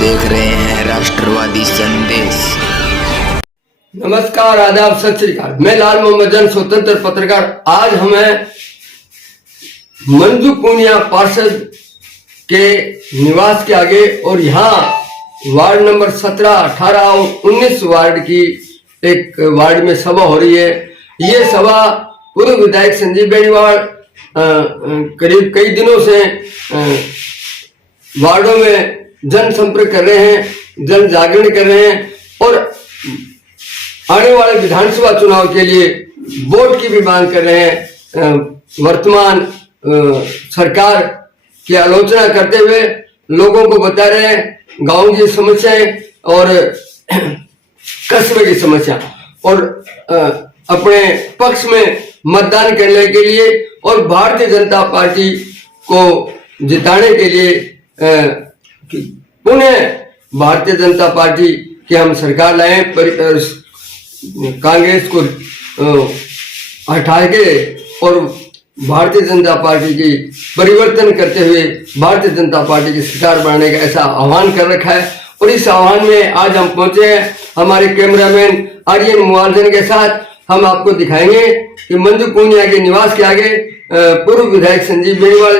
देख रहे हैं राष्ट्रवादी संदेश। नमस्कार, आदाब, सत श्री अकाल। मैं लाल मोहम्मद जन, स्वतंत्र पत्रकार। आज हमें मंजू पूनिया पार्षद के निवास के आगे और यहाँ वार्ड नंबर 17, 18 और 19 वार्ड की एक वार्ड में सभा हो रही है। ये सभा पूर्व विधायक संजीव बेनीवाल करीब कई दिनों से वार्डों में जन संपर्क कर रहे हैं, जन जागरण कर रहे हैं और आने वाले विधानसभा चुनाव के लिए वोट की भी मांग कर रहे हैं। वर्तमान सरकार की आलोचना करते हुए लोगों को बता रहे हैं गांव की समस्याएं और कस्बे की समस्या और अपने पक्ष में मतदान करने के लिए और भारतीय जनता पार्टी को जिताने के लिए पुनः भारतीय जनता पार्टी की हम सरकार लाए, कांग्रेस को हटा के और भारतीय जनता पार्टी की परिवर्तन करते हुए भारतीय जनता पार्टी की सरकार बनाने का ऐसा आह्वान कर रखा है। और इस आह्वान में आज हम पहुंचे हैं हमारे कैमरामैन आर्यन मुआलजन के साथ। हम आपको दिखाएंगे कि मंजू पूनिया के निवास के आगे पूर्व विधायक संजीव बेनीवाल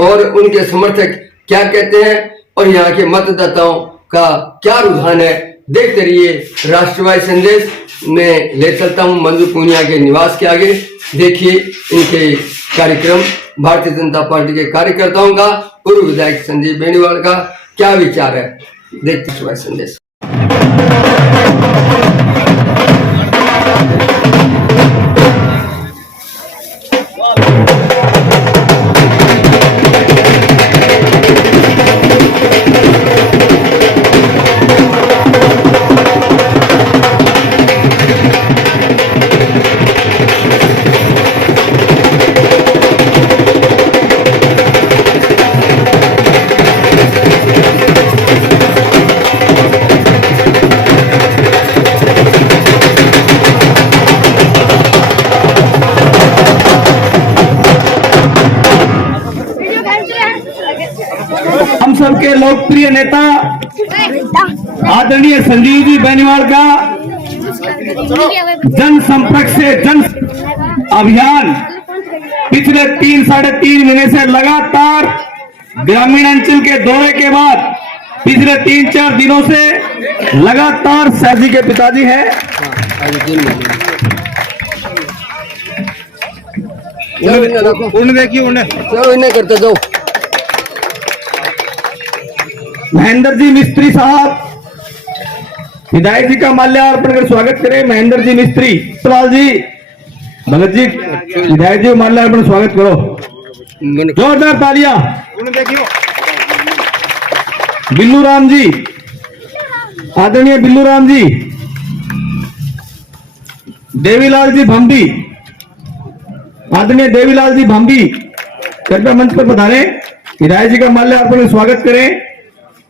और उनके समर्थक क्या कहते हैं और यहाँ के मतदाताओं का क्या रुझान है। देखते रहिए राष्ट्रवादी संदेश में ले चलता हूँ मंजू पूनिया के निवास के आगे। देखिए इनके कार्यक्रम, भारतीय जनता पार्टी के कार्यकर्ताओं का, पूर्व विधायक संजीव बेनीवाल का क्या विचार है। देखते राष्ट्रवादी संदेश। हम सबके लोकप्रिय नेता आदरणीय संजीव जी बेनीवाल का जन संपर्क से जन अभियान पिछले 3-3.5 महीने से लगातार ग्रामीण अंचल के दौरे के बाद पिछले 3-4 दिनों से लगातार सहजी के पिताजी हैं। उन्हें देखिए, उन्हें चलो इन्हें करते दो। महेंद्र जी मिस्त्री साहब, विधायक जी का माल्यार्पण कर स्वागत करें। महेंद्र जी मिस्त्री, सवाल जी, भगत जी, विधायक जी माल्यार्पण स्वागत करो, जोरदार तालियां। बिल्लू राम जी, आदरणीय बिल्लू राम जी, देवीलाल जी भंबी, आदरणीय देवीलाल जी भंबी कृपया मंच पर पधारे। विधायक जी का माल्यार्पण स्वागत करें।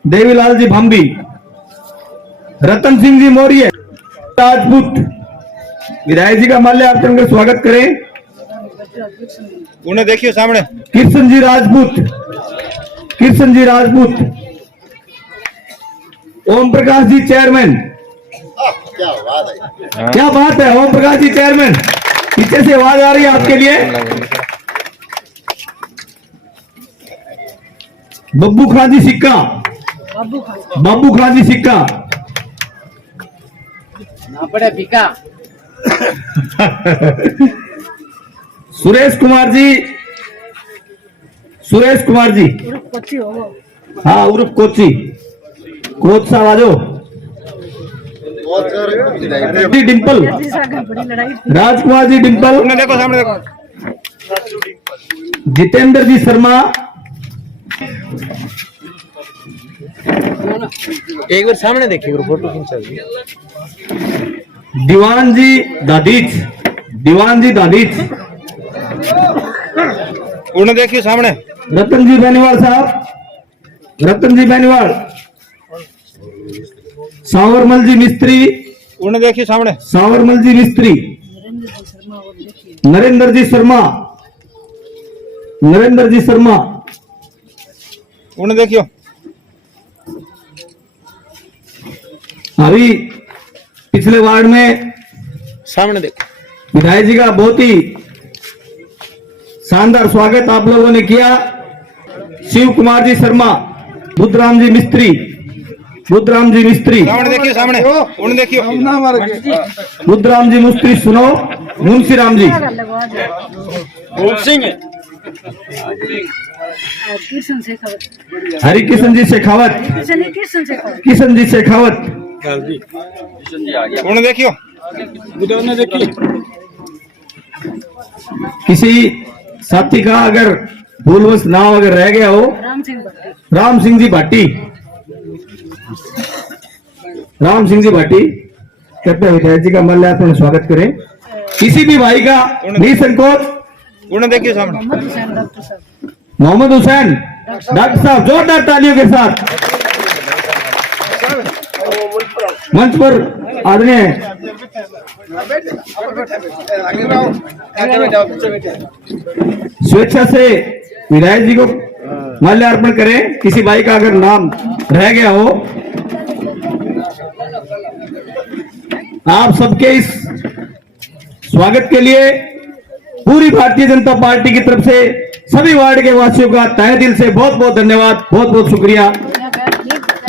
देवीलाल जी भंबी, रतन सिंह जी मौर्य राजपूत, विधायक जी का माल्यार्पण कर स्वागत करें। उन्हें देखिए सामने, कृष्ण जी राजपूत, कृष्ण जी राजपूत, ओम प्रकाश जी चेयरमैन। क्या बात है, ओम प्रकाश जी चेयरमैन। पीछे से आवाज आ रही है आपके लिए। बब्बू खान जी सिक्का, बाबू खान जी सिक्का, ना पड़े फिका। सुरेश कुमार जी, सुरेश कुमार जी, हाँ उर्फ कोची, कोच साहब आ जाओ। डिंपल, राजकुमार जी डिंपल, उन्हें देखो सामने, देखो जितेंद्र जी शर्मा, एक बार सामने देखिए, फोटो खींचा। दीवान जी दादीच, दीवान जी दादीच, उन्हें देखिए सामने, रतन जी बेनीवाल साहब, रतन जी बेनीवाल, सावरमल जी मिस्त्री, उन्हें देखिए सामने, सावरमल जी मिस्त्री, नरेंद्र जी शर्मा, नरेंद्र जी शर्मा, उन्हें देखियो, अभी पिछले वार्ड में सामने देखो। विधायक जी का बहुत ही शानदार स्वागत आप लोगों ने किया। शिव कुमार जी शर्मा, बुद्धराम जी मिस्त्री, सामने देखिए, सामने उन्हें देखियो। बुद्धराम जी मिस्त्री सुनो, मुंशी राम जी, हरिकिशन जी शेखावत, किशन जी शेखावत, उन्हें देखियो। किसी साथी का अगर भूलवश नाम अगर रह गया हो, राम सिंह जी भाटी, कृपया विधायक जी का माल्यार्पण स्वागत करें। किसी भी भाई का निसंकोच, उन्हें देखिए सामने। मोहम्मद हुसैन डॉक्टर साहब, जोरदार तालियों के साथ मंच पर आदरणीय स्वेच्छा से विधायक जी को माल्यार्पण करें। किसी भाई का अगर नाम रह गया हो, आप सबके इस स्वागत के लिए पूरी भारतीय जनता पार्टी की तरफ से सभी वार्ड के वासियों का तहे दिल से बहुत बहुत धन्यवाद, बहुत बहुत शुक्रिया।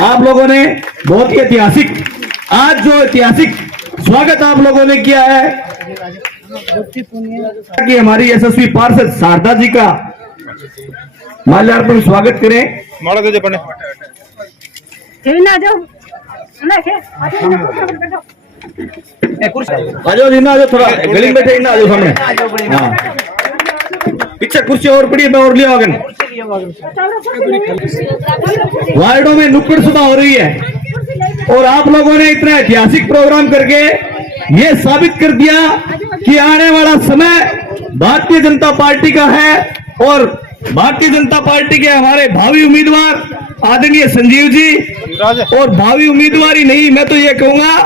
आप लोगों ने बहुत ही ऐतिहासिक, आज जो ऐतिहासिक स्वागत आप लोगों ने किया है कि हमारी यशस्वी पार्षद शारदा जी का माल्यार्पण स्वागत करें। माला दे पड़े। आ जाओ जीना, आ जाओ, थोड़ा गली में बैठे, आ जाओ सामने। हाँ, पीछे कुर्सी और पड़ी है, मैं और लिया आगे। वार्डों में नुक्कड़ सभा हो रही है और आप लोगों ने इतना ऐतिहासिक प्रोग्राम करके ये साबित कर दिया कि आने वाला समय भारतीय जनता पार्टी का है और भारतीय जनता पार्टी के हमारे भावी उम्मीदवार आदरणीय संजीव जी, और भावी उम्मीदवार ही नहीं, मैं तो ये कहूंगा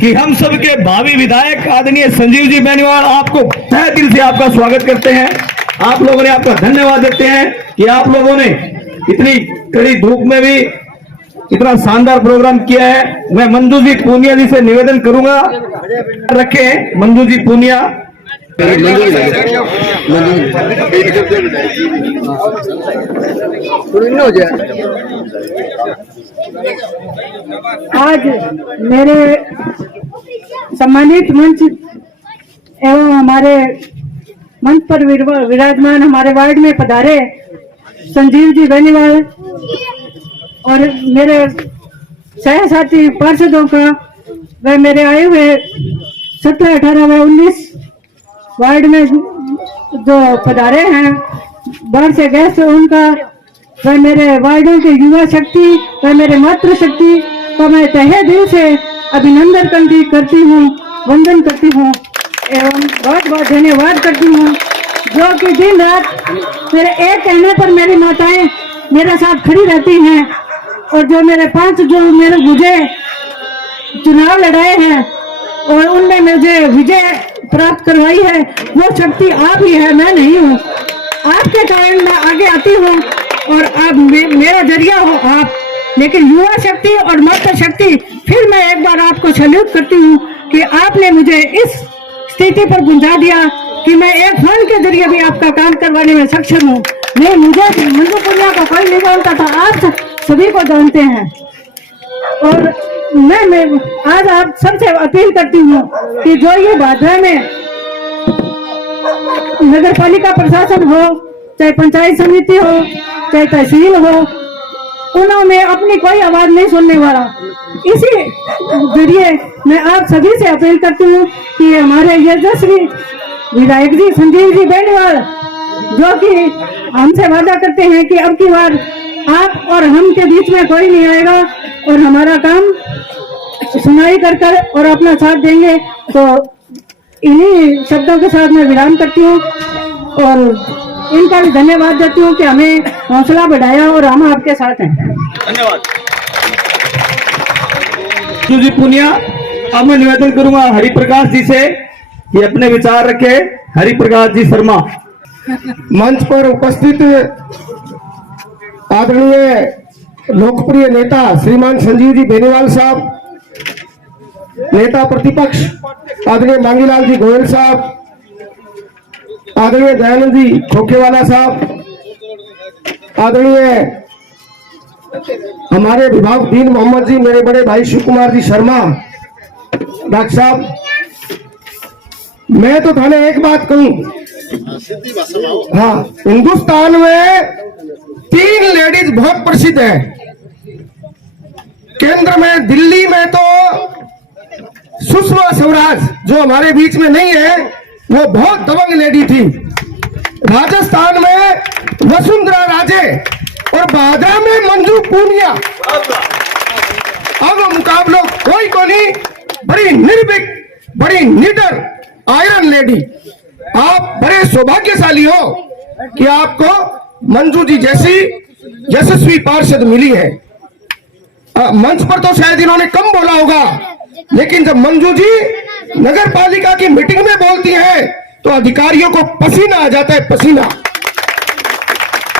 कि हम सब के भावी विधायक आदरणीय संजीव जी बेनीवाल आपको तहे दिल से आपका स्वागत करते हैं। आप लोगों ने आपका धन्यवाद देते हैं कि आप लोगों ने इतनी कड़ी धूप में भी इतना शानदार प्रोग्राम किया है। मैं मंजू जी पूनिया जी से निवेदन करूंगा, रखें मंजू जी पूनिया। आज मेरे सम्मानित मंच एवं हमारे मंच पर विराजमान हमारे वार्ड में पधारे संजीव जी बेनीवाल और मेरे सहसाथी पार्षदों का व मेरे आए हुए 17, 18 व 19 वार्ड में जो पधारे हैं बाहर से गेस्ट, उनका व मेरे वार्डों के युवा शक्ति व मेरे मातृ शक्ति का मैं तहे दिल से अभिनंदन करती हूँ, वंदन करती हूँ एवं बहुत बहुत धन्यवाद करती हूँ, जो कि दिन रात मेरे एक कहने पर मेरी माताएं मेरे साथ खड़ी रहती हैं और जो मेरे 5 जो मेरे मुझे चुनाव लड़ाए हैं और उनमें मुझे विजय प्राप्त करवाई है, वो शक्ति आप ही है, मैं नहीं हूँ। आपके कारण मैं आगे आती हूँ और आप मेरा जरिया हो आप, लेकिन युवा शक्ति और मातृ शक्ति फिर मैं एक बार आपको सैल्यूट करती हूँ कि आपने मुझे इस स्थिति पर पहुंचा दिया कि मैं एक फोन के जरिए भी आपका काम करवाने में सक्षम हूँ। नहीं, मुझे मंजू पुनिया का कोई नहीं जानता था, आप सभी को जानते हैं। और मैं आज आप सबसे अपील करती हूँ कि जो ये बाधा में नगर पालिका प्रशासन हो, चाहे पंचायत समिति हो, चाहे तहसील हो, उन्होंने अपनी कोई आवाज नहीं सुनने वाला। इसी जरिए मैं आप सभी से अपील करती हूँ कि हमारे यशस्वी विधायक जी संजीव जी बेनीवाल, जो कि हमसे वादा करते हैं कि अब की बार आप और हम के बीच में कोई नहीं आएगा और हमारा काम सुनाई कर और अपना साथ देंगे, तो इन्हीं शब्दों के साथ मैं विराम करती हूँ और इनका भी धन्यवाद देती हूँ कि हमें हौसला बढ़ाया और हम आपके साथ हैं। धन्यवाद जी पुनिया। अब मैं निवेदन करूंगा हरिप्रकाश जी से कि अपने विचार रखे। हरिप्रकाश जी शर्मा। मंच पर उपस्थित आदरणीय लोकप्रिय नेता श्रीमान संजीव जी बेनीवाल साहब, नेता प्रतिपक्ष आदरणीय मांगीलाल जी गोयल साहब, आदरणीय दयानंद जी खोखेवाला साहब, आदरणीय हमारे विभागदीन मोहम्मद जी, मेरे बड़े भाई शिव कुमार जी शर्मा, डॉक्टर साहब, मैं तो थाने एक बात कहूं, हाँ, हिंदुस्तान में 3 लेडीज बहुत प्रसिद्ध है। केंद्र में दिल्ली में तो सुषमा स्वराज जो हमारे बीच में नहीं है, वो बहुत दबंग लेडी थी। राजस्थान में वसुंधरा राजे और बांद्रा में मंजू पूनिया। अब मुकाबलों कोई को नहीं, बड़ी निर्भीक, बड़ी निडर आयरन लेडी। आप बड़े सौभाग्यशाली हो कि आपको मंजू जी जैसी यशस्वी पार्षद मिली है। मंच पर तो शायद इन्होंने कम बोला होगा, लेकिन जब मंजू जी नगर पालिका की मीटिंग में बोलती हैं तो अधिकारियों को पसीना आ जाता है, पसीना।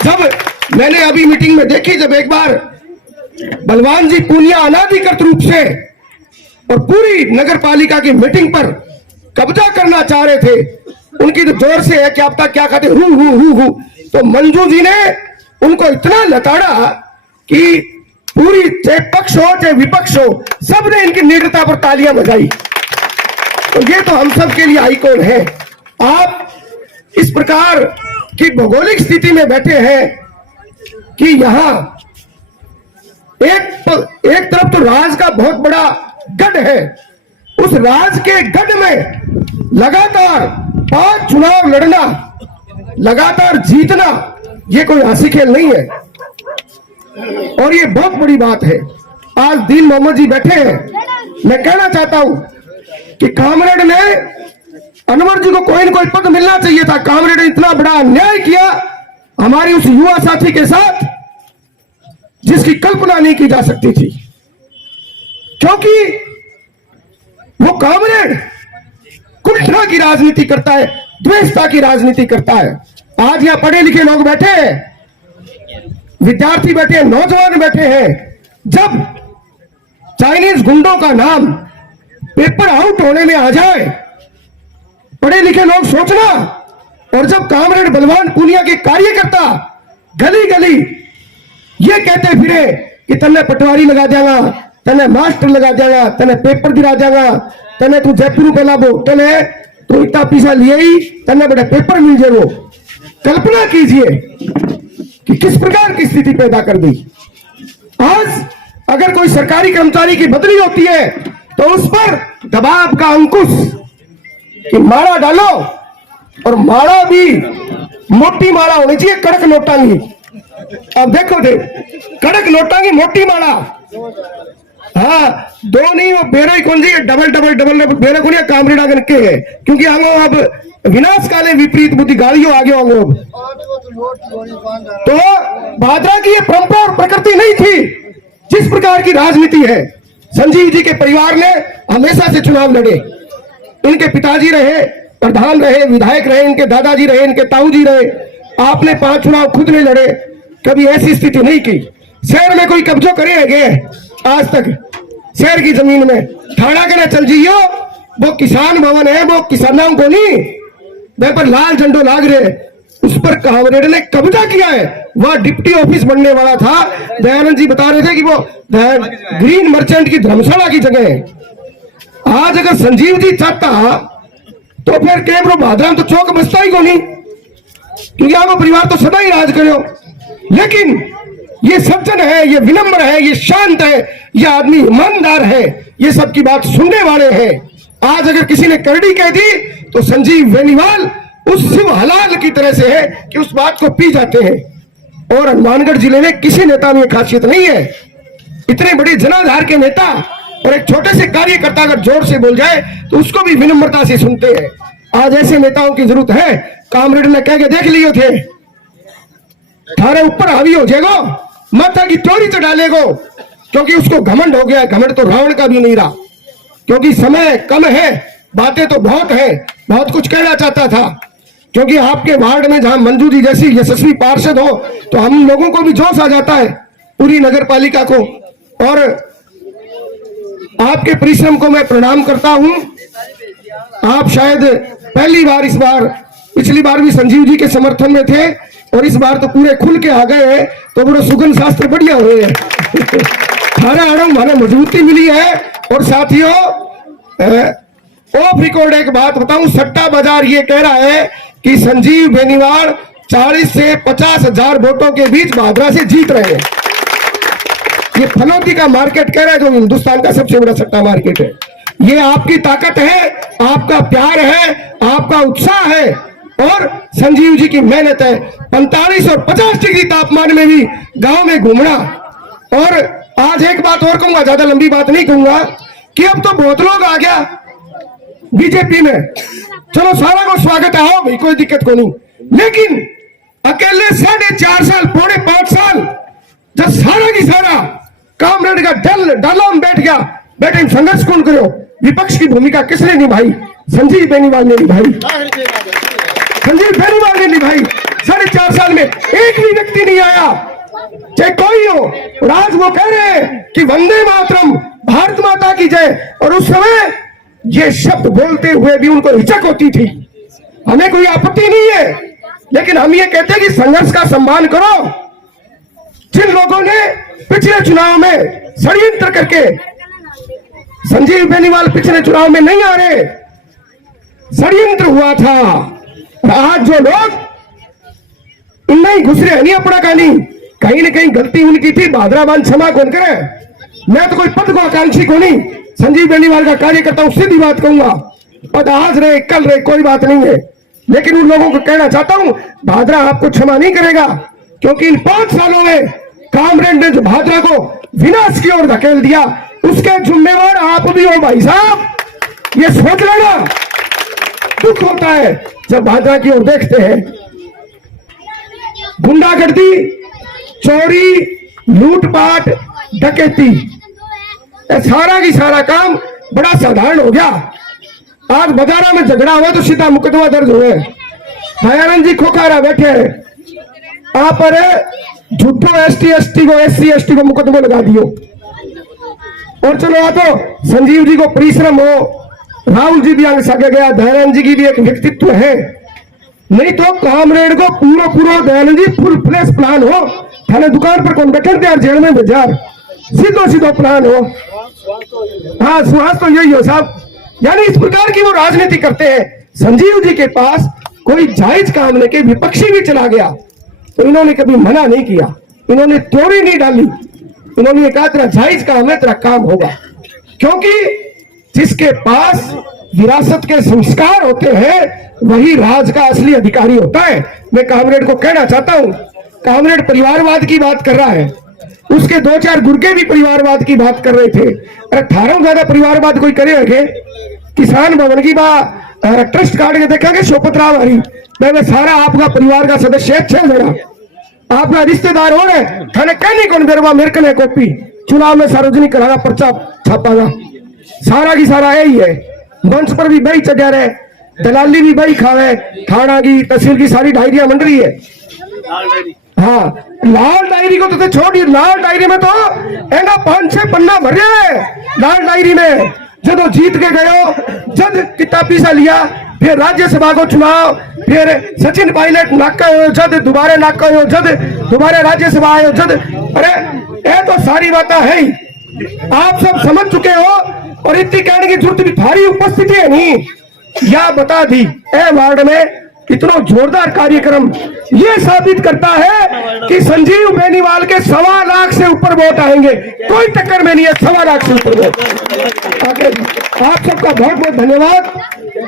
जब मैंने अभी मीटिंग में देखी, जब एक बार बलवान जी पूनिया अनाधिकृत रूप से और पूरी नगर पालिका की मीटिंग पर कब्जा करना चाह रहे थे, उनकी तो जोर से है, क्या पता क्या कहते, हु हु हु हु, तो मंजू जी ने उनको इतना लताड़ा कि पूरी, चाहे पक्ष हो चाहे विपक्ष हो, सबने इनकी निडरता पर तालियां बजाई। तो ये तो हम सब के लिए आइकॉन है। आप इस प्रकार की भौगोलिक स्थिति में बैठे हैं कि यहां एक तरफ तो राज का बहुत बड़ा गढ़ है, उस राज के गढ़ में लगातार 5 चुनाव लड़ना, लगातार जीतना, ये कोई हंसी खेल नहीं है और ये बहुत बड़ी बात है। आज दीन मोहम्मद जी बैठे हैं, मैं कहना चाहता हूं कि कामरेड ने, अनवर जी को कोई न कोई पद मिलना चाहिए था। कामरेड ने इतना बड़ा अन्याय किया हमारी उस युवा साथी के साथ जिसकी कल्पना नहीं की जा सकती थी, क्योंकि वो कामरेड कुंठा की राजनीति करता है, द्वेषता की राजनीति करता है। आज यहां पढ़े लिखे लोग बैठे हैं, विद्यार्थी बैठे हैं, नौजवान बैठे हैं। जब चाइनीज गुंडों का नाम पेपर आउट होने में आ जाए, पढ़े लिखे लोग सोचना, और जब कामरेड बलवान पूनिया के कार्यकर्ता गली गली ये कहते फिरे कि तन्ने पटवारी लगा देगा, तन्ने मास्टर लगा देगा, तन्ने पेपर दिला देगा, तन्ने तू जयपुर पे लाबो, तन्ने तू इतना पैसा लिए ही तन्ने बड़े पेपर मिल जाए। वो कल्पना कीजिए कि किस प्रकार की स्थिति पैदा कर दी। आज अगर कोई सरकारी कर्मचारी की बदली होती है तो उस पर दबाव का अंकुश कि माला डालो, और माला भी मोटी माला होनी चाहिए, कड़क नोटांगी। अब देखो कड़क नोटांगी, मोटी माला, हाँ, दो नहीं, वो बेरा ही कौन सी, डबल डबल डबल डबल बेरा कौन कामरेड आगे के है, क्योंकि आगे अब विनाश काले विपरीत बुद्धि गाड़ियों आगे होंगे। तो भाद्रा की ये परंपरा और प्रकृति नहीं थी जिस प्रकार की राजनीति है। संजीव जी के परिवार ने हमेशा से चुनाव लड़े, इनके पिताजी रहे, प्रधान रहे, विधायक रहे, इनके दादाजी रहे, इनके ताऊ जी रहे। आपने 5 चुनाव खुद नहीं लड़े, कभी ऐसी स्थिति नहीं की। शहर में कोई कब्जो करे गए आज तक, शहर की जमीन में थाना के ना चल जाइयो, वो किसान भवन है, वो किसानों को नहीं, वह पर लाल झंडो लाग रहे, उस पर कामरेड ने कब्जा किया है। वह डिप्टी ऑफिस बनने वाला था। दयानंद जी बता रहे थे कि वो ग्रीन मर्चेंट की धर्मशाला की जगह है। आज अगर संजीव जी चाहता तो फिर कैमरो भाद्रा तो चौक बसता ही को नहीं, क्योंकि आपका परिवार तो सदा ही राज करो। लेकिन ये सज्जन है, ये विनम्र है, ये शांत है, ये आदमी ईमानदार है, ये सबकी बात सुनने वाले हैं। आज अगर किसी ने करड़ी कह दी तो संजीव बेनीवाल उस शिव हलाल की तरह से है कि उस बात को पी जाते हैं। और हनुमानगढ़ जिले में किसी नेता में खासियत नहीं है, इतने बड़े जनाधार के नेता और एक छोटे से कार्यकर्ता अगर जोर से बोल जाए तो उसको भी विनम्रता से सुनते हैं। आज ऐसे नेताओं की जरूरत है। कामरेड ने कह के देख लिए थे, थारे ऊपर हावी हो जाएगो, माथा की चोरी तो डालेगो, क्योंकि उसको घमंड हो गया। घमंड तो रावण का भी नहीं रहा, क्योंकि समय कम है, बातें तो बहुत है, बहुत कुछ कहना चाहता था। क्योंकि आपके वार्ड में जहां मंजू जी जैसी यशस्वी पार्षद हो तो हम लोगों को भी जोश आ जाता है, पूरी नगर पालिका को। और आपके परिश्रम को मैं प्रणाम करता हूं। आप शायद पहली बार, इस बार, पिछली बार भी संजीव जी के समर्थन में थे और इस बार तो पूरे खुल के आ गए हैं, तो बड़े सुगंध शास्त्र बढ़िया हुए हैं। खाना आड़म माने मजबूती मिली है। और साथियों, ऑफ रिकॉर्ड एक बात बताऊं, सट्टा बाजार ये कह रहा है कि संजीव बेनीवाल 40 से 50 हजार वोटों के बीच भादरा से जीत रहे हैं। ये फलोती का मार्केट कह रहा है, जो हिंदुस्तान का सबसे बड़ा सट्टा मार्केट है। ये आपकी ताकत है, आपका प्यार है, आपका उत्साह है और संजीव जी की मेहनत है। 45 और 50 डिग्री तापमान में भी गांव में घूमना। और आज एक बात और कहूंगा, ज्यादा लंबी बात नहीं कहूंगा, कि अब तो बहुत लोग आ गया बीजेपी में। चलो सारा को स्वागत है, आओ भाई, कोई दिक्कत को नहीं। लेकिन अकेले 4.5 साल, पौने 5 साल जब सारा की सारा कामरेड का डाला में बैठ गया, बैठे संघर्ष कौन करो, विपक्ष की भूमिका किसने निभाई? संजीव बेनीवाल ने निभाई। संजीव बेनीवाल ने निभाई। 4.5 साल में एक भी व्यक्ति नहीं आया, चाहे कोई हो। और आज वो कह रहे हैं कि वंदे मातरम, भारत माता की जय। और उस समय ये शब्द बोलते हुए भी उनको हिचक होती थी। हमें कोई आपत्ति नहीं है, लेकिन हम ये कहते हैं कि संघर्ष का सम्मान करो। जिन लोगों ने पिछले चुनाव में षड्यंत्र करके, संजीव बेनीवाल पिछले चुनाव में नहीं आ रहे, षड्यंत्र हुआ था। और आज जो लोग इनमें ही घुस रहे नहीं, अपना कहानी, कहीं न कहीं गलती उनकी थी, भाद्राबान क्षमा कौन करे। मैं तो कोई पद को आकांक्षी को नहीं, संजीव बेनीवाल का कार्यकर्ता हूं, सीधी बात कहूंगा। पद आज रहे कल रहे कोई बात नहीं है, लेकिन उन लोगों को कहना चाहता हूं, भादरा आपको क्षमा नहीं करेगा, क्योंकि इन 5 सालों में कामरेड ने जो भादरा को विनाश की ओर धकेल दिया, उसके जिम्मेवार आप भी हो भाई साहब। ये सोच लेना। दुख होता है जब भादरा की ओर देखते हैं। गुंडागर्दी, चोरी, लूटपाट, डकैती, सारा की सारा काम बड़ा साधारण हो गया। आज बाजारा में झगड़ा हुआ तो सीधा मुकदमा दर्ज हुए। दयानंद जी खोखारा बैठे हैं, आप पर झूठो ST को SC को मुकदमा लगा दियो। और चलो आप तो संजीव जी को परिश्रम हो, राहुल जी भी आगे सके गया, दयानंद जी की भी एक व्यक्तित्व है। नहीं तो कामरेड को पूरा Dayanand ji full flash plan हो, थाने दुकान पर कौन बैठे थे, जेल में भेजा, सीधो प्लान हो। हाँ, सुहास तो यही हो साहब। यानी इस प्रकार की वो राजनीति करते हैं। संजीव जी के पास कोई जायज काम लेके विपक्षी भी चला गया तो इन्होंने कभी मना नहीं किया, इन्होंने त्योरी नहीं डाली, इन्होंने कहा तेरा जायज काम है, तेरा काम होगा। क्योंकि जिसके पास विरासत के संस्कार होते हैं वही राज का असली अधिकारी होता है। मैं कामरेड को कहना चाहता हूं, कामरेड परिवारवाद की बात कर रहा है, उसके 2-4 गुर्गे भी परिवारवाद की बात कर रहे थे। 18 ज्यादा परिवारवाद कोई करेगा? किसान भवन की बात ट्रस्ट काट के देखेंगे, शोपत राव हरी, मैं सारा आपका परिवार का सदस्य है, 6 जरा आपका रिश्तेदार हो रहे, थाने कहने कौन बेरवा मेरे कने कॉपी चुनाव में सार्वजनिक कराना, पर्चा छापागा, सारा की सारा यही है। मंच पर भी बही चढ़ा रहे, दलाली भी बही खावे, थाना की तहसील की सारी डायरिया मंड रही है। हाँ, लाल डायरी को तो छोड़िए, लाल डायरी में तो एंगा 5-6 पन्ना भरे है। लाल डायरी में जब जीत के गयो, जब कितना पैसा लिया, फिर राज्यसभा को चुनाव, फिर सचिन पायलट नाका हो, जब दोबारा नाका हो, जब दोबारा राज्यसभा आयो, जब अरे ये तो सारी बात है ही, आप सब समझ चुके हो। और इतनी कहने की जरूरत भी, थारी उपस्थिति है नहीं, या बता दी ए वार्ड में इतना जोरदार कार्यक्रम, ये साबित करता है कि संजीव बेनीवाल के 1.25 लाख से ऊपर वोट आएंगे, कोई टक्कर में नहीं है, 1.25 लाख से ऊपर वोट। आप सबका बहुत बहुत धन्यवाद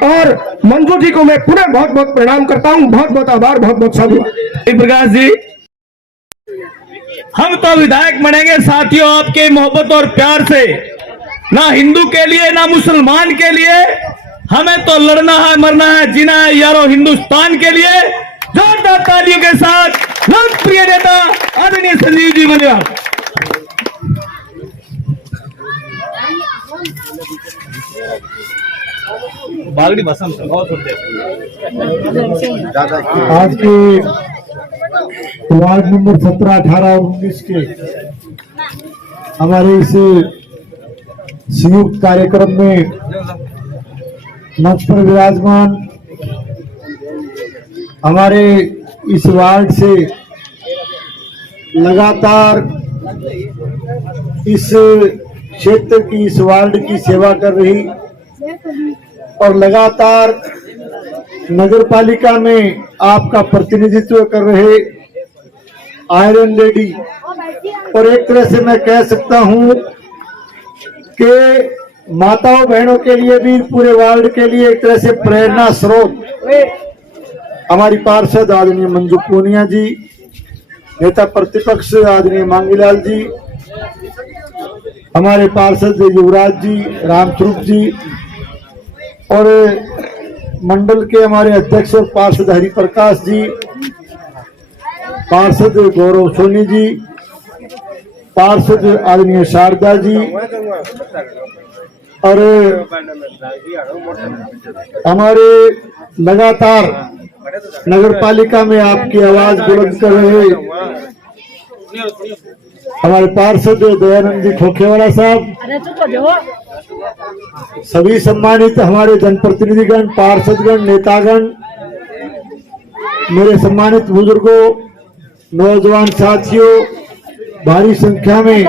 और मंजू जी को मैं पुनः बहुत बहुत प्रणाम करता हूं, बहुत बहुत आभार, बहुत बहुत साधुवाद। प्रकाश जी, हम तो विधायक बनेंगे साथियों आपके मोहब्बत और प्यार से, ना हिंदू के लिए ना मुसलमान के लिए, हमें तो लड़ना है, मरना है, जीना है यारों हिंदुस्तान के लिए। जोरदार तालियों के साथ लोकप्रिय नेता आदरणीय संजीव जी बेनीवाल। बागड़ी भाषा में आज के वार्ड नंबर 17, 18 और 19 के हमारे इस संयुक्त कार्यक्रम में मंच पर विराजमान हमारे इस वार्ड से लगातार इस क्षेत्र की, इस वार्ड की सेवा कर रही और लगातार नगर पालिका में आपका प्रतिनिधित्व कर रहे आयरन लेडी, और एक तरह से मैं कह सकता हूं कि माताओं बहनों के लिए भी, पूरे वार्ड के लिए एक तरह से प्रेरणा स्रोत हमारी पार्षद आदरणीय मंजू पूनिया जी, नेता प्रतिपक्ष आदरणीय मांगीलाल जी, हमारे पार्षद युवराज जी, रामस्वरूप जी, और मंडल के हमारे अध्यक्ष और पार्षद हरिप्रकाश जी, पार्षद गौरव सोनी जी, पार्षद आदरणीय शारदा जी, और हमारे लगातार नगर पालिका में आपकी आवाज बुलंद कर रहे हमारे पार्षद दयानंद जी खोखेवाला साहब, सभी सम्मानित हमारे जनप्रतिनिधिगण, पार्षदगण, नेतागण, मेरे सम्मानित बुजुर्गों, नौजवान साथियों, भारी संख्या में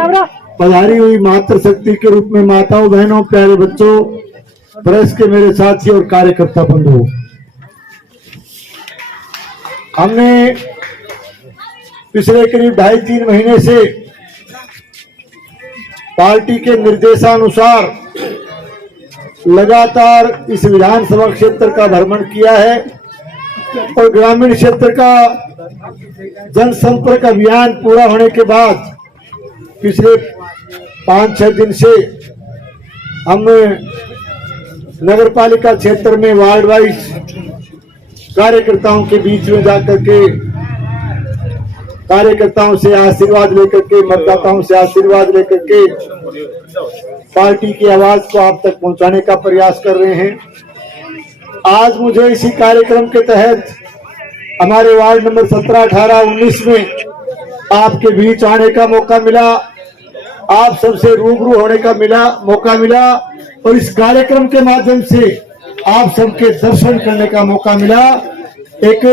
पधारी हुई मातृशक्ति के रूप में माताओं बहनों, प्यारे बच्चों, प्रेस के मेरे साथी और कार्यकर्ता बंधुओं, हमने पिछले करीब 2.5-3 महीने से पार्टी के निर्देशानुसार लगातार इस विधानसभा क्षेत्र का भ्रमण किया है और ग्रामीण क्षेत्र का जनसंपर्क अभियान पूरा होने के बाद पिछले 5-6 दिन से हम नगर पालिका क्षेत्र में वार्ड वाइज कार्यकर्ताओं के बीच में जाकर के कार्यकर्ताओं से आशीर्वाद लेकर के, मतदाताओं से आशीर्वाद लेकर के पार्टी की आवाज को आप तक पहुंचाने का प्रयास कर रहे हैं। आज मुझे इसी कार्यक्रम के तहत हमारे वार्ड नंबर 17, 18, 19 में आपके बीच आने का मौका मिला, आप सबसे रूबरू होने का मौका मिला और इस कार्यक्रम के माध्यम से आप सबके दर्शन करने का मौका मिला। एक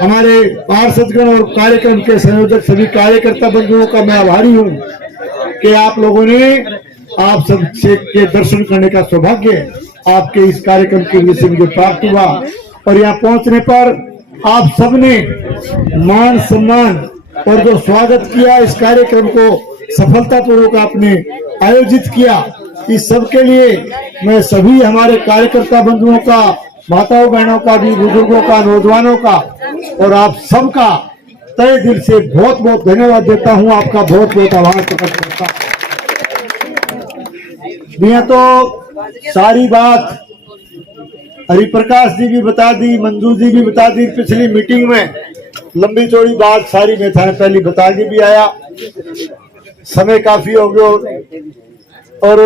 हमारे पार्षदगण और कार्यक्रम के संयोजक सभी कार्यकर्ता बंधुओं का मैं आभारी हूं कि आप लोगों ने आप सब के दर्शन करने का सौभाग्य आपके इस कार्यक्रम के लिए से मुझे प्राप्त हुआ और यहाँ पहुंचने पर आप सबने मान सम्मान और जो स्वागत किया, इस कार्यक्रम को सफलतापूर्वक आपने आयोजित किया, इस सब के लिए मैं सभी हमारे कार्यकर्ता बंधुओं का, माताओं बहनों का भी, बुजुर्गों का, नौजवानों का और आप सबका तहे दिल से बहुत बहुत धन्यवाद देता हूं। आपका बहुत बहुत आभार प्रकट करता हूं। तो सारी बात हरिप्रकाश जी भी बता दी, मंजू जी भी बता दी, पिछली मीटिंग में लंबी चौड़ी बात सारी मैं थाने पहले बता के भी आया। समय काफी हो गया और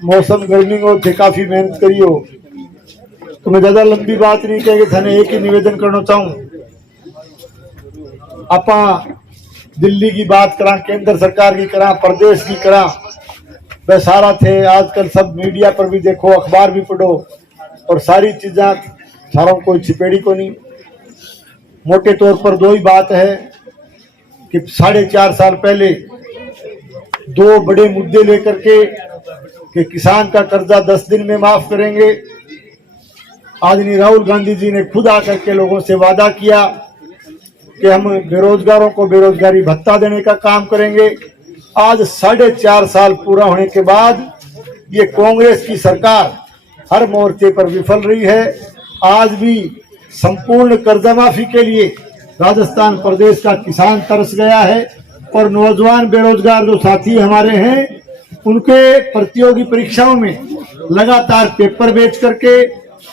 मौसम गर्मी हो थे, काफी मेहनत करी हो, तो मैं ज्यादा लंबी बात नहीं कह के थाने एक ही निवेदन करना चाहूं। आपा दिल्ली की बात करा, केंद्र सरकार की करा, प्रदेश की करा, वह सारा थे। आजकल सब मीडिया पर भी देखो, अखबार भी पढ़ो और सारी चीजा सारों कोई छिपेड़ी को नहीं। मोटे तौर पर दो ही बात है कि 4.5 साल पहले दो बड़े मुद्दे लेकर के कि किसान का कर्जा 10 दिन में माफ करेंगे। आदरणीय राहुल गांधी जी ने खुद आकर के लोगों से वादा किया कि हम बेरोजगारों को बेरोजगारी भत्ता देने का काम करेंगे। आज 4.5 साल पूरा होने के बाद ये कांग्रेस की सरकार हर मोर्चे पर विफल रही है। आज भी संपूर्ण कर्जा माफी के लिए राजस्थान प्रदेश का किसान तरस गया है और नौजवान बेरोजगार जो साथी हमारे हैं उनके प्रतियोगी परीक्षाओं में लगातार पेपर बेच करके,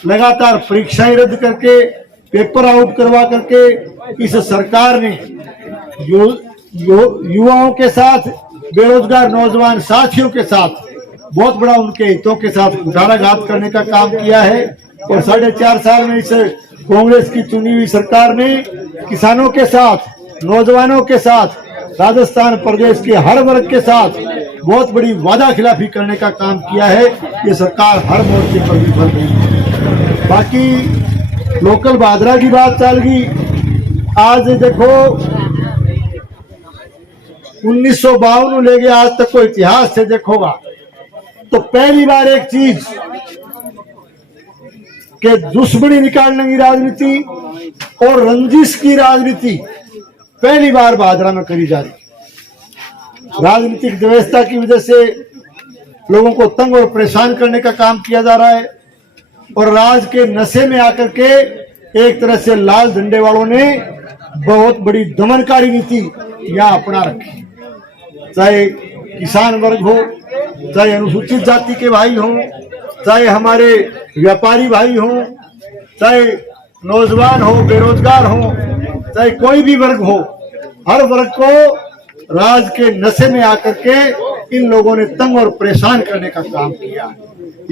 लगातार परीक्षाएं रद्द करके, पेपर आउट करवा करके इस सरकार ने युवाओं के साथ, बेरोजगार नौजवान साथियों के साथ बहुत बड़ा उनके हितों के साथ कुठाराघात करने का काम किया है। और 4.5 साल में इस कांग्रेस की चुनी हुई सरकार ने किसानों के साथ, नौजवानों के साथ, राजस्थान प्रदेश के हर वर्ग के साथ बहुत बड़ी वादा खिलाफी करने का काम किया है। ये सरकार हर मोर्चे पर विफल रही है। बाकी लोकल भादरा की बात चल गई। आज देखो 1952 लेके आज तक को इतिहास से देखोगा तो पहली बार एक चीज के दुश्मनी निकालने की राजनीति और रंजिश की राजनीति पहली बार भादरा में करी जा रही। राजनीतिक व्यवस्था की वजह से लोगों को तंग और परेशान करने का काम किया जा रहा है और राज के नशे में आकर के एक तरह से लाल झंडे वालों ने बहुत बड़ी दमनकारी नीति यहाँ अपना रखी। चाहे किसान वर्ग हो, चाहे अनुसूचित जाति के भाई हों, चाहे हमारे व्यापारी भाई हों, चाहे नौजवान हो, बेरोजगार हो, चाहे कोई भी वर्ग हो, हर वर्ग को राज के नशे में आकर के इन लोगों ने तंग और परेशान करने का काम किया।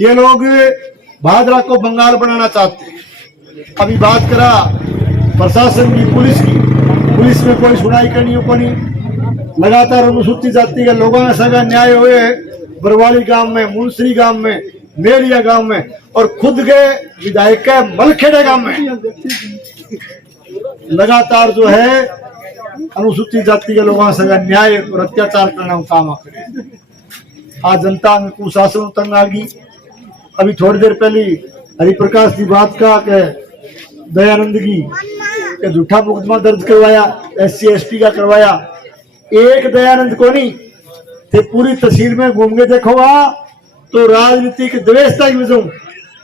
ये लोग भादरा को बंगाल बनाना चाहते हैं। अभी बात करा प्रशासन की, पुलिस में कोई सुनाई करनी को नहीं। लगातार अनुसूचित जाति के लोगों में सगा न्याय हुए बरवाली गांव में, मुंसरी गांव में, मेलिया गांव में और खुद के विधायक मलखेड़े गांव में लगातार जो है अनुसूचित जाति के लोगों से न्याय और अत्याचार करना काम करे। आज जनता में कुशासन तंग आ गई। अभी थोड़ी देर पहले हरिप्रकाश की बात का दयानंद की झूठा मुकदमा दर्ज करवाया, SC ST का करवाया। एक दयानंद को नहीं थे, पूरी तस्वीर में घूम के देखोगा तो राजनीतिक व्यवस्था की वजह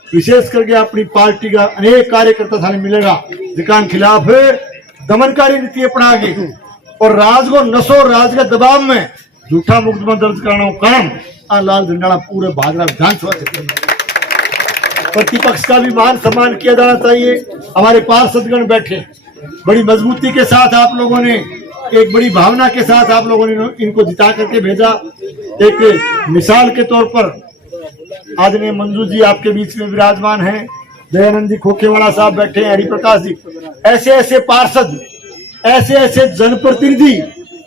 विशेष करके अपनी पार्टी का अनेक कार्यकर्ता थाने मिलेगा जिनके खिलाफ दमनकारी नीति अपना के और राज को नशो राज के दबाव में झूठा मुकदमा दर्ज करना काम लाल झंडा पूरे भादरा विधानसभा क्षेत्र में। प्रतिपक्ष का भी मान सम्मान किया जाना चाहिए। हमारे पार्षदगण बैठे बड़ी मजबूती के साथ आप लोगों ने, एक बड़ी भावना के साथ आप लोगों ने इनको जिता करके भेजा। एक मिसाल के तौर पर आदरणीय मंजू जी आपके बीच में विराजमान हैं, दयानंद जी खोखेवाला साहब बैठे हैं, हरिप्रकाश जी, ऐसे ऐसे पार्षद, ऐसे ऐसे जनप्रतिनिधि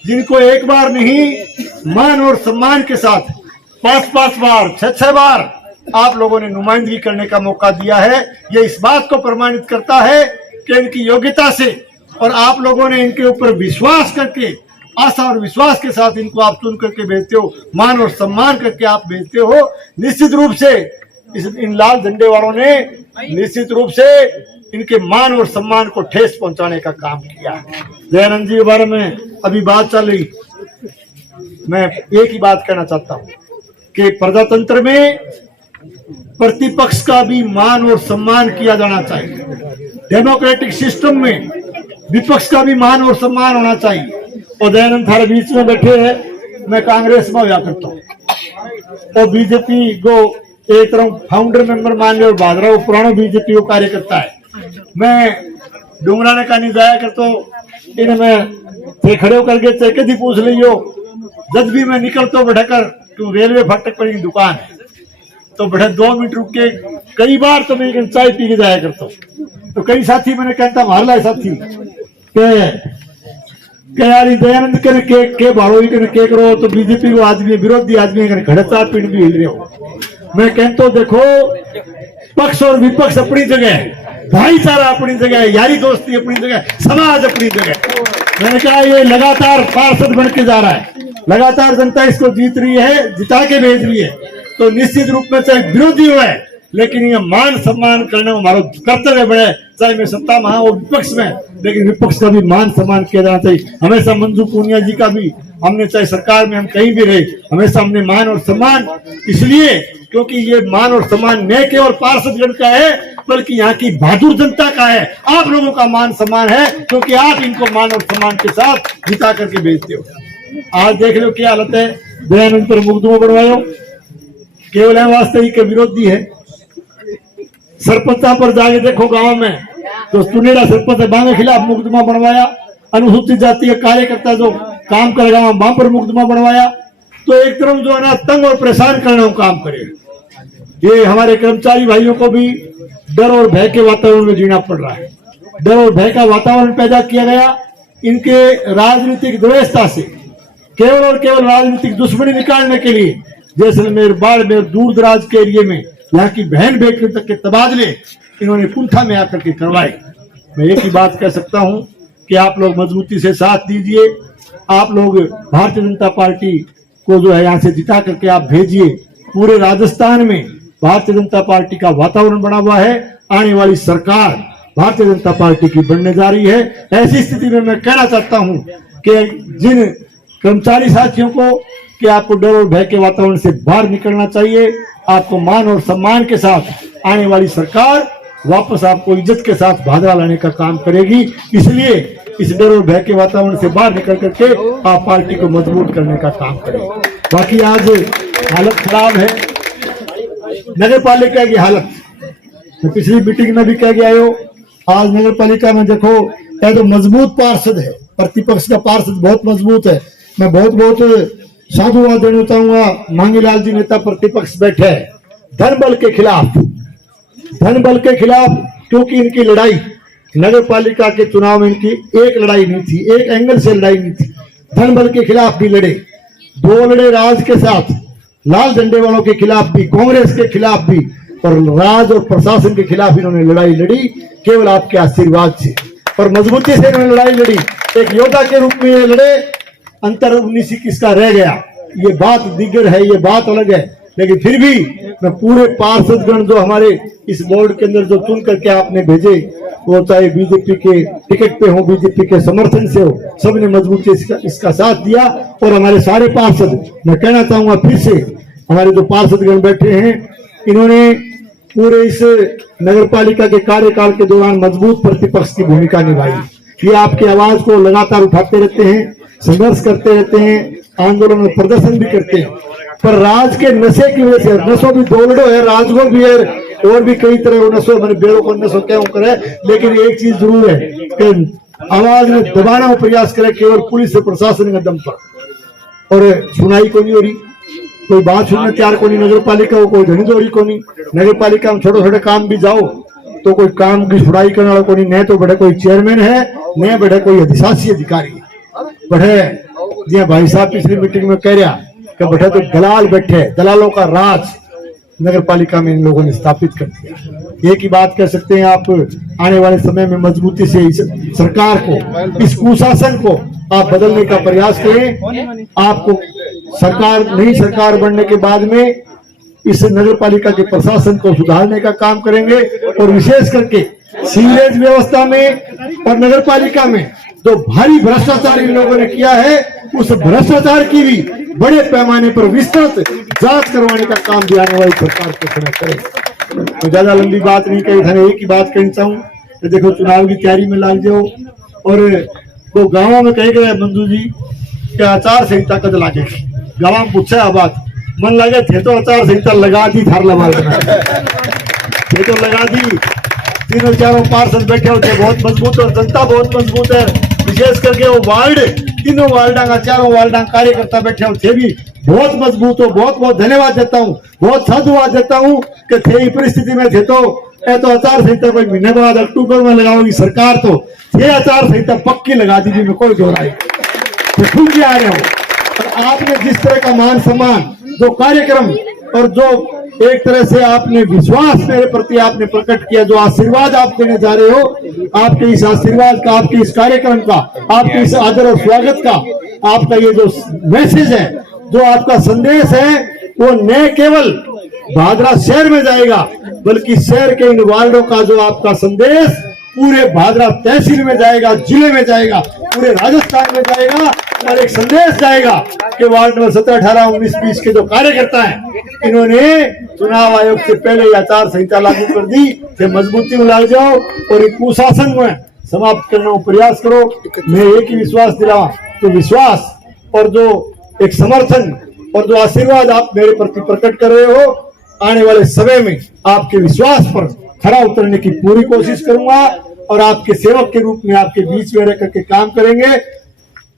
जिनको एक बार नहीं मान और सम्मान के साथ 5-5 बार 6-6 बार आप लोगों ने नुमाइंदगी करने का मौका दिया है। ये इस बात को प्रमाणित करता है कि इनकी योग्यता से और आप लोगों ने इनके ऊपर विश्वास करके, आशा और विश्वास के साथ इनको आप चुन करके भेजते हो, मान और सम्मान करके आप भेजते हो। निश्चित रूप से इन लाल झंडे वालों ने निश्चित रूप से इनके मान और सम्मान को ठेस पहुंचाने का काम किया। दयानंद जी के बारे में अभी बात चल रही, मैं एक ही बात कहना चाहता हूं कि प्रजातंत्र में प्रतिपक्ष का भी मान और सम्मान किया जाना चाहिए। डेमोक्रेटिक सिस्टम में विपक्ष का भी मान और सम्मान होना चाहिए। और दयानंद थारे बीच में बैठे हैं, मैं कांग्रेस में हुआ करता हूँ और बीजेपी को एक तरह फाउंडर मेंबर मान लिया और भादरा वो पुराना बीजेपी को कार्यकर्ता है। मैं डूंगरा ने कहा नहीं जाया करता इन्हें मैं खड़े होकर के चेके थी पूछ लियो जब भी मैं निकलता हूँ बैठकर क्यों रेलवे फाटक पर दुकान है तो बैठे 2 मिनट रुक के कई बार तो मैं चाय पी के जाया करता हूँ। तो कई साथी मैंने कहता मारला साथी के यार दयानंद के भाड़ो के करो तो बीजेपी को आदमी विरोधी आदमी घड़े चाय पीने भी हिल रहे हो। मैं कहता देखो पक्ष और विपक्ष अपनी जगह, भाईचारा अपनी जगह, यारी दोस्ती अपनी जगह, समाज अपनी जगह। मैंने कहा ये लगातार पार्षद बन के जा रहा है, लगातार जनता इसको जीत रही है, जिता के भेज रही है, तो निश्चित रूप में चाहे विरोधी हो है लेकिन ये मान सम्मान करना हमारा कर्तव्य बने, चाहे मैं सत्ता में हो विपक्ष में, लेकिन विपक्ष का भी मान सम्मान किया जाना चाहिए। हमेशा मंजू पूनिया जी का भी हमने चाहे सरकार में हम कहीं भी रहे हमेशा हमने मान और सम्मान, इसलिए क्योंकि ये मान और सम्मान न केवल पार्षदगण का है बल्कि यहाँ की बहादुर जनता का है। आप लोगों का मान सम्मान है क्योंकि आप इनको मान और सम्मान के साथ जिता करके भेजते हो। आज देख लो क्या हालत है, दयानंद पर मुकदमा बनवायो केवल है वास्तविक के विरोधी है। सरपंचा पर जाके देखो गांव में तो सुनेरा सरपंच है बांगे खिलाफ मुकदमा बनवाया, अनुसूचित जाति के कार्यकर्ता जो काम करेगा वहां पर मुकदमा बनवाया। तो एक तरफ जो है ना तंग और परेशान करना काम करेगा। ये हमारे कर्मचारी भाइयों को भी डर और भय के वातावरण में जीना पड़ रहा है। डर और भय का वातावरण पैदा किया गया इनके राजनीतिक व्यवस्था से। केवल और केवल राजनीतिक दुश्मनी निकालने के लिए जैसलमेर, बाड़मेर, दूर दराज के एरिए में यहाँ की बहन बेटियों तक के तबादले इन्होंने कुंठा में आकर के करवाए। मैं एक ही बात कह सकता हूँ कि आप लोग मजबूती से साथ दीजिए। आप लोग भारतीय जनता पार्टी को जो है यहाँ से जिता करके आप भेजिए। पूरे राजस्थान में भारतीय जनता पार्टी का वातावरण बना हुआ है। आने वाली सरकार भारतीय जनता पार्टी की बनने जा रही है। ऐसी स्थिति में मैं कहना चाहता हूं कि जिन कर्मचारी साथियों को कि आपको डर और भय के वातावरण से बाहर निकलना चाहिए। आपको मान और सम्मान के साथ आने वाली सरकार वापस आपको इज्जत के साथ भादरा लाने का काम करेगी। इसलिए इस डर और भय के वातावरण से बाहर निकल करके आप पार्टी को मजबूत करने का काम करें। बाकी आज हालत खराब है नगर पालिका की हालत। मैं पिछली मीटिंग में भी कह गया हूँ, आज नगर पालिका में देखो यह तो मजबूत पार्षद है, प्रतिपक्ष का पार्षद बहुत मजबूत है। मैं बहुत बहुत साधुवाद देना चाहूंगा मांगीलाल जी नेता प्रतिपक्ष बैठे हैं धन बल के खिलाफ, धन बल के खिलाफ, क्योंकि इनकी लड़ाई नगर पालिका के चुनाव में इनकी एक लड़ाई नहीं थी, एक एंगल से लड़ाई नहीं थी। धन बल के खिलाफ भी लड़े, दो लड़े राज के साथ, लाल झंडे वालों के खिलाफ भी, कांग्रेस के खिलाफ भी, और राज और प्रशासन के खिलाफ इन्होंने लड़ाई लड़ी केवल आपके आशीर्वाद से और मजबूती से इन्होंने लड़ाई लड़ी। एक योद्धा के रूप में ये लड़े। अंतर 19 किसका रह गया, ये बात दिग्गर है, ये बात अलग है, लेकिन फिर भी मैं पूरे पार्षदगण जो हमारे इस बोर्ड के अंदर जो चुन करके आपने भेजे, वो चाहे बीजेपी के टिकट पे हो, बीजेपी के समर्थन से हो, सबने मजबूती से इसका साथ दिया। और हमारे सारे पार्षद, मैं कहना चाहूंगा फिर से, हमारे जो पार्षदगण बैठे हैं इन्होंने पूरे इस नगर पालिका के कार्यकाल के दौरान मजबूत प्रतिपक्ष की भूमिका निभाई। ये आपकी आवाज को लगातार उठाते रहते हैं, संघर्ष करते रहते हैं, आंदोलन में प्रदर्शन भी करते हैं। पर राज के नशे की वजह से, नशो भी दोलड़ो है, राजगो भी है, और भी कई तरह के नशो, मैंने बेड़ों को नशो क्या करे, लेकिन एक चीज जरूर है कि आवाज में दबाना का प्रयास करे केवल पुलिस और प्रशासन के दम पर, और सुनाई को नहीं हो रही, कोई बात सुनने तैयार को नहीं नगर पालिका को, कोई धनी दौड़ी को नहीं। नगर पालिका में छोटे छोटे काम भी जाओ तो कोई काम की सुनाई करने वाला को नहीं, न तो बड़े कोई चेयरमैन है, न बड़े कोई अधिशासी अधिकारी बड़े। जी भाई साहब पिछली मीटिंग में कह रहा कि बड़े तो दलाल बैठे, दलालों का राज नगर पालिका में इन लोगों ने स्थापित कर दिया। एक ही बात कह सकते हैं, आप आने वाले समय में मजबूती से इस सरकार को, इस कुशासन को आप बदलने का प्रयास करें। आपको सरकार, नई सरकार बनने के बाद में इस नगर पालिका के प्रशासन को सुधारने का काम करेंगे, और विशेष करके सीवरेज व्यवस्था में और नगर पालिका में जो भारी भ्रष्टाचार इन लोगों ने किया है, उस भ्रष्टाचार की भी बड़े पैमाने पर विस्तृत जांच करवाने का काम भी आने वाली सरकार को समय करें। तो ज्यादा लंबी बात नहीं कही, था एक ही बात कहना चाहूँ कि देखो चुनाव की तैयारी में लग जाओ, और वो गाँवों में कहे गए मंजू जी कि आचार संहिता कद लागे, गाँव में पूछा बात, मन लगे थे तो आचार संहिता लगा दी, थार लगा थे तो लगा दी। तीनों चारों पार्षद बैठे होते बहुत मजबूत, और जनता बहुत मजबूत है, विशेष करके वो वार्ड, तीनों वार्डा का, चारों वार्डा कार्यकर्ता बैठे होते भी बहुत मजबूत हो। बहुत बहुत धन्यवाद देता हूँ, बहुत साधुवाद देता हूँ कि थे परिस्थिति में थे तो आचार संहिता कोई महीने बाद अक्टूबर में लगाओगी सरकार, तो ये आचार संहिता पक्की लगा दी, में कोई दोहराई तो खुल के आ रहे हो। और आपने जिस तरह का मान सम्मान, जो कार्यक्रम, और जो एक तरह से आपने विश्वास मेरे प्रति आपने प्रकट किया, जो आशीर्वाद आप देने जा रहे हो, आपके इस आशीर्वाद का, आपके इस कार्यक्रम का, आपके इस आदर और स्वागत का, आपका ये जो मैसेज है, जो आपका संदेश है, वो न केवल भादरा शहर में जाएगा, बल्कि शहर के इन वार्डों का जो आपका संदेश पूरे भादरा तहसील में जाएगा, जिले में जाएगा, पूरे राजस्थान में जाएगा, और एक संदेश जाएगा कि वार्ड नंबर 17, 18, 19, 20 के जो कार्यकर्ता हैं, इन्होंने चुनाव आयोग से पहले आचार संहिता लागू कर दी, कि मजबूती में लग जाओ और एक कुशासन में समाप्त करने का प्रयास करो। मैं एक ही विश्वास दिलावा, तो विश्वास और जो एक समर्थन और जो आशीर्वाद आप मेरे प्रति प्रकट कर रहे हो, आने वाले समय में आपके विश्वास पर खरा उतरने की पूरी कोशिश करूंगा, और आपके सेवक के रूप में आपके बीच में रहकर के काम करेंगे।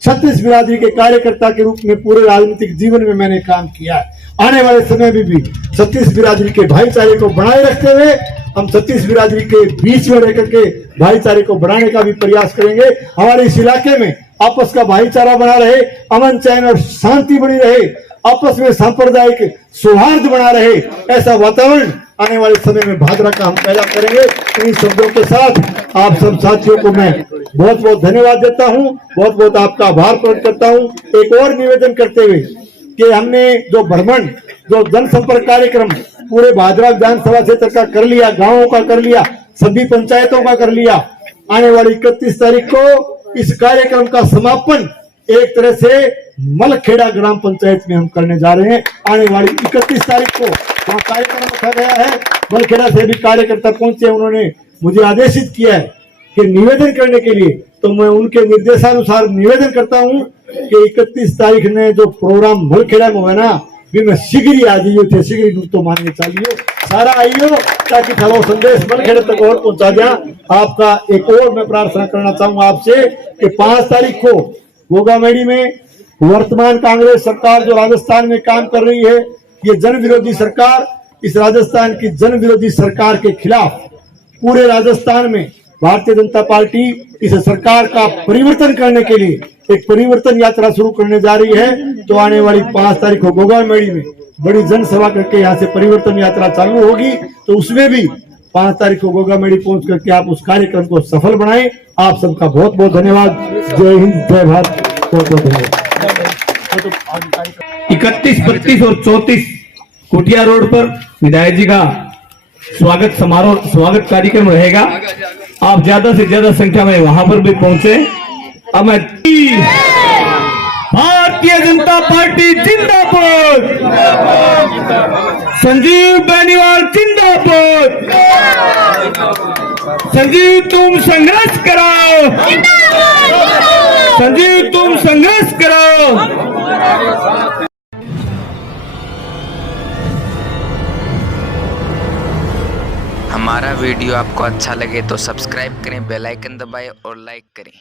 छत्तीस बिरादरी के कार्यकर्ता के रूप में पूरे राजनीतिक जीवन में मैंने काम किया है। आने वाले समय में भी छत्तीस बिरादरी के भाईचारे को बनाए रखते हुए हम छत्तीस बिरादरी के बीच में रहकर के भाईचारे को बढ़ाने का भी प्रयास करेंगे। हमारे इस इलाके में आपस का भाईचारा बना रहे, अमन चैन और शांति बनी रहे, आपस में सांप्रदायिक सौहार्द बना रहे, ऐसा वातावरण आने वाले समय में भादरा का हम पैदा करेंगे। इन शब्दों के साथ आप सब साथियों को मैं बहुत बहुत धन्यवाद देता हूं, बहुत बहुत आपका आभार प्रकट करता हूं। एक और निवेदन करते हुए कि हमने जो भ्रमण, जो जनसंपर्क कार्यक्रम पूरे भादरा विधानसभा क्षेत्र का कर लिया, गांवों का कर लिया, सभी पंचायतों का कर लिया, आने वाली 31 तारीख को इस कार्यक्रम का समापन एक तरह से मलखेड़ा ग्राम पंचायत में हम करने जा रहे हैं। आने वाली 31 तारीख को वहाँ कार्यक्रम रखा गया है। मलखेड़ा से भी कार्यकर्ता पहुंचे, उन्होंने मुझे आदेशित किया है कि निवेदन करने के लिए, तो मैं उनके निर्देशानुसार निवेदन करता हूं कि 31 तारीख ने जो प्रोग्राम मलखेड़ा में हुआ ना, भी मैं शीघ्र ही आ जाइयो थे, शीघ्र ही तो मानने चाहिए सारा आइयो, ताकि थारो संदेश मलखेड़ा तक और पहुंचा दिया। आपका एक और मैं प्रार्थना करना चाहूंगा आपसे कि 5 तारीख को गोगामेड़ी में वर्तमान कांग्रेस सरकार जो राजस्थान में काम कर रही है, ये जन विरोधी सरकार, इस राजस्थान की जन विरोधी सरकार के खिलाफ पूरे राजस्थान में भारतीय जनता पार्टी इस सरकार का परिवर्तन करने के लिए एक परिवर्तन यात्रा शुरू करने जा रही है। तो आने वाली 5 तारीख को गोगामेड़ी में बड़ी जनसभा करके यहाँ से परिवर्तन यात्रा चालू होगी, तो उसमें भी 5 तारीख को गोगामेड़ी पहुंच करके आप उस कार्यक्रम को सफल बनाएं। आप सबका बहुत बहुत धन्यवाद। जय हिंद, जय भारत, बहुत बहुत धन्यवाद। 31, 32 और 34 कुटिया रोड पर विधायक जी का स्वागत समारोह, स्वागत कार्यक्रम रहेगा। आप ज्यादा से ज्यादा संख्या में वहां पर भी पहुंचे। अब मैं भारतीय जनता पार्टी जिंदाबाद, संजीव बेनीवाल जिंदाबाद, संजीव तुम संघर्ष कराओ, संजीव तुम संघर्ष कराओ। हमारा वीडियो आपको अच्छा लगे तो सब्सक्राइब करें, बेल आइकन दबाएं और लाइक करें।